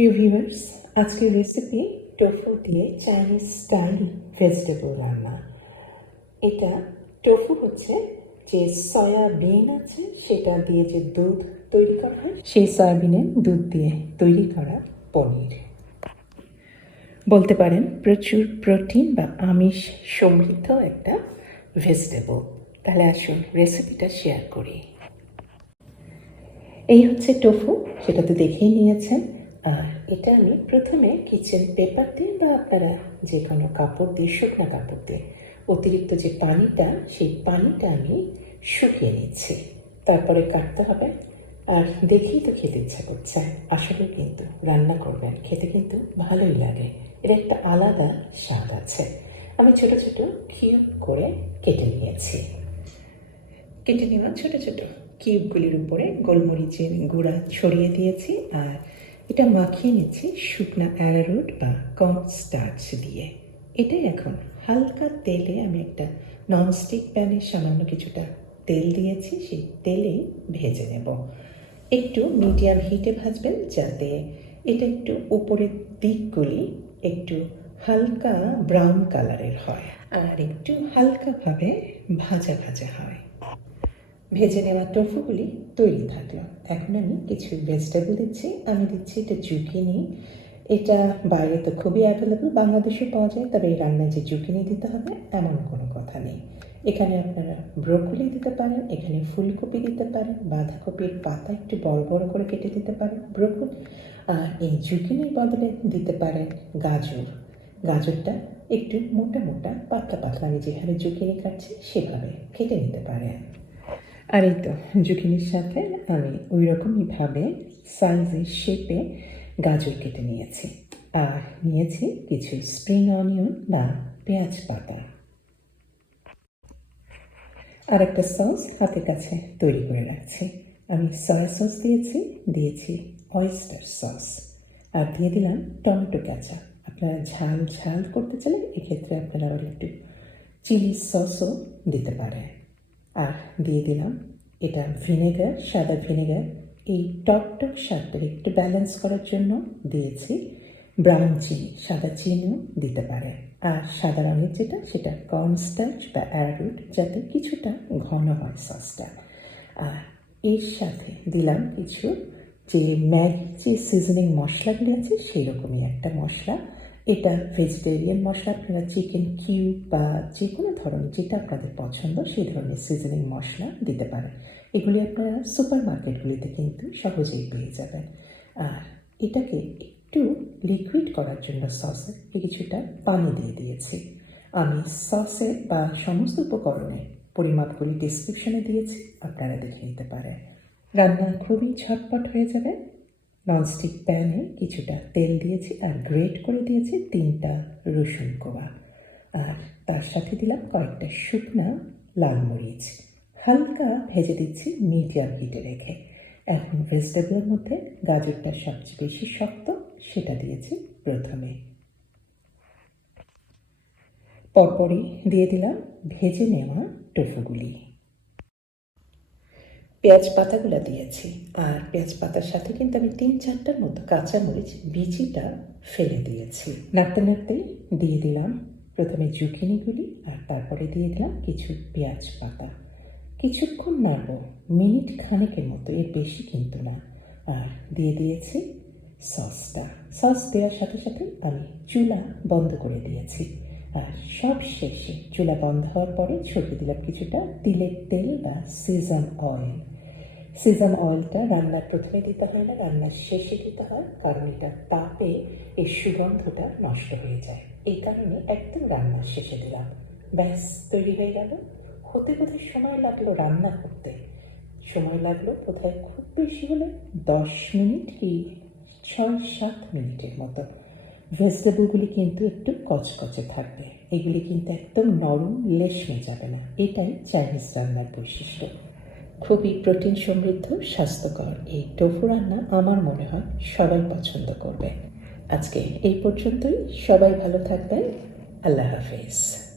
প্রিয় ভিউয়ার্স, আজকের recipe tofu দিয়ে চাইনিজ স্টাইল ভেজিটেবল রান্না। এটা টোফু হচ্ছে যে সয়াবিন আছে, সেটা দিয়ে যে দুধ তৈরি করা হয়, সেই সয়াবিনের দুধ দিয়ে তৈরি করা পনির। বলতে পারেন প্রচুর প্রোটিন বা আমিষ সমৃদ্ধ একটা ভেজিটেবল তাহলে আসুন রেসিপিটা শেয়ার করি। এই হচ্ছে টোফু সেটা তো দেখেই নিয়েছেন। আর এটা আমি প্রথমে কিচেন পেপার দিয়ে বা আপনারা যে কোনো কাপড় দিয়ে শুকনো কাপড় দিয়ে। অতিরিক্ত যে পানিটা, সেই পানিটা আমি শুকিয়ে নিচ্ছি। তারপরে কাটতে হবে। আর দেখেই তো খেতে ইচ্ছা করছে। আসলে কিন্তু রান্না করবেন খেতে কিন্তু ভালোই লাগে। এর একটা আলাদা স্বাদ আছে। আমি ছোট ছোট কিউব করে কেটে নিয়েছি। কেটে নেওয়া ছোট ছোট কিউবগুলির উপরে। গোলমরিচের গুঁড়া ছড়িয়ে দিয়েছি। আর এটা মাখিয়ে নিচ্ছি শুকনো অ্যারারুট বা কর্ন স্টার্চ দিয়ে। এটাই এখন হালকা তেলে আমি একটা ননস্টিক প্যানে সামান্য কিছুটা তেল দিয়েছি, সেই তেলেই ভেজে নেব। একটু মিডিয়াম হিটে ভাজবেন যাতে এটা একটু উপরের দিকগুলি একটু হালকা ব্রাউন কালারের হয়। আর একটু হালকাভাবে ভাজা ভাজা হয়। ভেজে নেওয়া টফুগুলি তৈরি থাকল। এখন আমি কিছু ভেজিটেবল দিচ্ছি। আমি দিচ্ছি এটা জুকিনি এটা বাইরে তো খুবই অ্যাভেলেবল বাংলাদেশে পাওয়া যায়, তবে এই রান্নায় যে জুকিনি দিতে হবে, এমন কোনো কথা নেই। এখানে আপনারা ব্রোকলি দিতে পারেন, এখানে ফুলকপি দিতে পারেন, বাঁধাকপির পাতা একটু বড় বড় করে কেটে দিতে পারেন ব্রোকলি আর এই জুকিনির বদলে দিতে পারেন গাজর। গাজরটা একটু মোটা মোটা, পাতলা পাতলা, আমি যেভাবে জুকিনি কাটছি, সেভাবে কেটে নিতে পারেন। আর এই তো, জুকিনির সাথে আমি ওই রকমইভাবে সাইজের শেপে গাজর কেটে নিয়েছি। আর নিয়েছি কিছু স্প্রিং অনিয়ন বা পেঁয়াজ পাতা। আর একটা সস হাতের কাছে তৈরি করে রাখছি। আমি সয়া সস দিয়েছি দিয়েছি অয়েস্টার সস আর দিয়ে দিলাম টমেটো কাঁচা আপনারা ঝাল ঝাল করতে চাইলে এক্ষেত্রে আপনারা আবার একটু চিলি সসও দিতে পারেন। আর দিয়ে দিলাম। এটা ভিনেগার, সাদা ভিনেগার। এই টক টক স্বাদটা একটু ব্যালেন্স করার জন্য দিয়েছি। ব্রাউন চিনি সাদা চিনিও দিতে পারে। আর সাদা রঙের যেটা, সেটা কর্নস্টার্চ বা অ্যারুট যাতে কিছুটা ঘন হয় সসটা আর এর সাথে দিলাম কিছু যে ম্যাগি, যে সিজনিং মশলাগুলি আছে সেই রকমই একটা মশলা। এটা ভেজিটেরিয়ান মশলা আপনারা চিকেন কিউব বা যে কোনো ধরনের যেটা আপনাদের পছন্দ, সেই ধরনের সিজনিং মশলা দিতে পারেন। এগুলি আপনারা সুপার মার্কেটগুলিতে কিন্তু সহজেই পেয়ে যাবেন। আর এটাকে একটু লিকুইড করার জন্য সসে কিছুটা পানি দিয়ে দিয়েছি। আমি সসে বা সমস্ত উপকরণে পরিমাপগুলি ডিসক্রিপশনে দিয়েছি, আপনারা দেখে নিতে পারেন। রান্না খুবই ঝটপট হয়ে যাবে। ননস্টিক প্যানে কিছুটা তেল দিয়েছি আর গ্রেট করে দিয়েছি তিনটা রসুন কোয়া। আর তার সাথে দিলাম কয়েকটা শুকনা লাল মরিচ। হালকা ভেজে দিচ্ছি মিডিয়াম হিটে রেখে। এখন ভেজিটেবলের মধ্যে গাজরটা সবচেয়ে বেশি শক্ত, সেটা দিয়েছি প্রথমে। পরপরই দিয়ে দিলাম ভেজে নেওয়া টোফুগুলি পেঁয়াজ পাতাগুলো দিয়েছি। আর পেঁয়াজ পাতার সাথে কিন্তু আমি তিন চারটার মতো কাঁচামরিচ বিচিটা ফেলে দিয়েছি। নাড়তে নাড়তে দিয়ে দিলাম প্রথমে জুকিনিগুলি আর তারপরে দিয়ে দিলাম কিছু পেঁয়াজ পাতা। কিছুক্ষণ নাড়ব, মিনিট খানেকের মতো, এর বেশি কিন্তু না। আর দিয়ে দিয়েছি সসটা। সস দেওয়ার সাথে সাথে আমি চুলা বন্ধ করে দিয়েছি। আর সব শেষে চুলা বন্ধ হওয়ার পরে ছড়িয়ে দিলাম কিছুটা তিলের তেল বা সিজন অয়েল সিজন অয়েলটা রান্নার প্রথমে দিতে হয় না, রান্নার শেষে দিতে হয়, কারণ এটা তাপে এই সুগন্ধটা নষ্ট হয়ে যায়। এই কারণে একদম রান্নার শেষে দিলাম। ব্যাস, তৈরি হয়ে গেল। হতে কোথায় সময় লাগল রান্না করতে। সময় লাগল কোথায় খুব বেশি হলে দশ মিনিট কি ছয় সাত মিনিটের মতো। ভেজিটেবলগুলি কিন্তু একটু কচকচে থাকবে। এগুলি কিন্তু একদম নরম লেশমে যাবে না। এটাই চাইনিজ রান্নার বৈশিষ্ট্য। খুবই প্রোটিন সমৃদ্ধ, স্বাস্থ্যকর। এই টোফু রান্না আমার মনে হয় সবাই পছন্দ করবে। আজকে এই পর্যন্তই। সবাই ভালো থাকবেন। আল্লাহ হাফেজ।